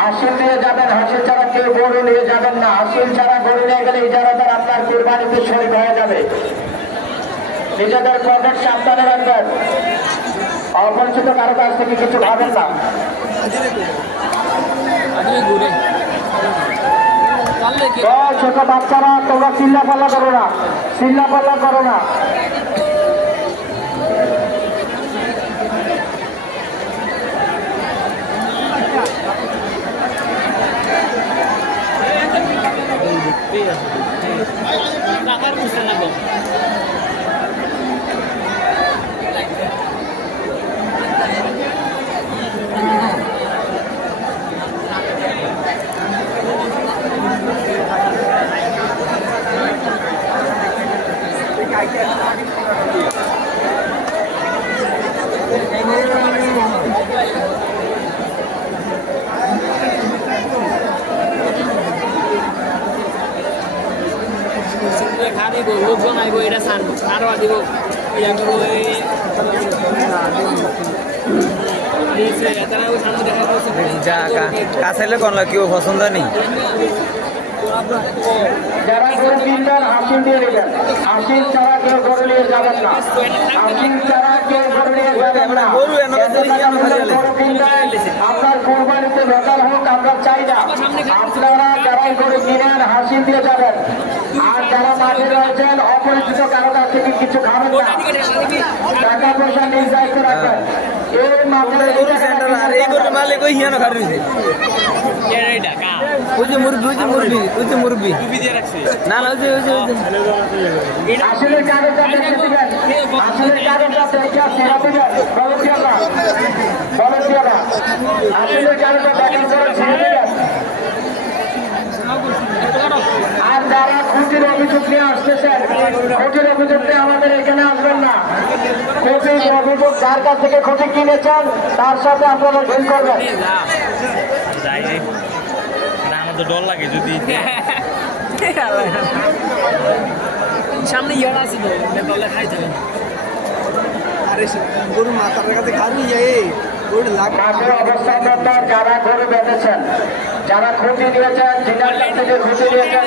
হাসিল দিয়ে যাবেন, হাসিল ছাড়া কেউ গরু নিয়ে যাবেন না। হাসিল ছাড়া গরু নিয়ে গেলে ইজারাদার আপনার কুরবানিতে শরীক হয়ে যাবে। নিজেদের পকেট সাবধানে রাখবেন, অপরিচিত কারো কাছ থেকে কিছু খাবেন না। ছোট বাচ্চারা তোমরা চিল্লা পাল্লা করো না, চিল্লা পাল্লা করো না। লোকজন আইব, এটা আরো দিব কাছে কোন কেউ পছন্দ নেই। যারা গরু কিনবেন হাসিল দিয়ে নেবেন, হাসিল ছাড়া কেউ গরু নিয়ে যাবেন না। হাসিল ছাড়া কেউ গরু নিয়ে যাবেন না। গরু কিনবেন আপনার কোরবানিতে বেকার হোক আমরা চাই না। আপনারা যারা গরু কিনেন হাসিল দিয়ে যাবেন, আর যারা মাঠে রয়েছেন অপরিচিত কারো কাছ থেকে কিছু খাবেন না। টাকা পয়সা নিজ দায়িত্ব রাখবেন। এই মাঠে মালিক ওই হিয়ানো খাড়ি মুরব্বী না না আসলে কাগজটা দেখে দিবেন, আসলে কাগজটা দেখে সেরা দিবেন, বলে দিও না, বলে দিও না। আসলে কাগজটা দেখার পরে ছেড়ে দিবেন। আর যারা খুঁটির অভিযোগ নিয়ে আসতেছেন, খুঁটির অভিযোগ নিয়ে আমাদের এখানে আসবেন না। খুঁটির অভিযোগ যার কাছ থেকে খুঁটি কিনেছেন তার সাথে আপনারা ডিল করবেন। আমাদের ডর লাগে যদি সামনে ইয়ার আছে তো দলে খাইতে হবে। আরে গরু মাথার কাছে খাবি যায় মাঠের অবস্থান যারা গরু বেঁধেছেন, যারা খুঁটি নিয়েছেন, যেটার কাছ থেকে খুঁটি নিয়েছেন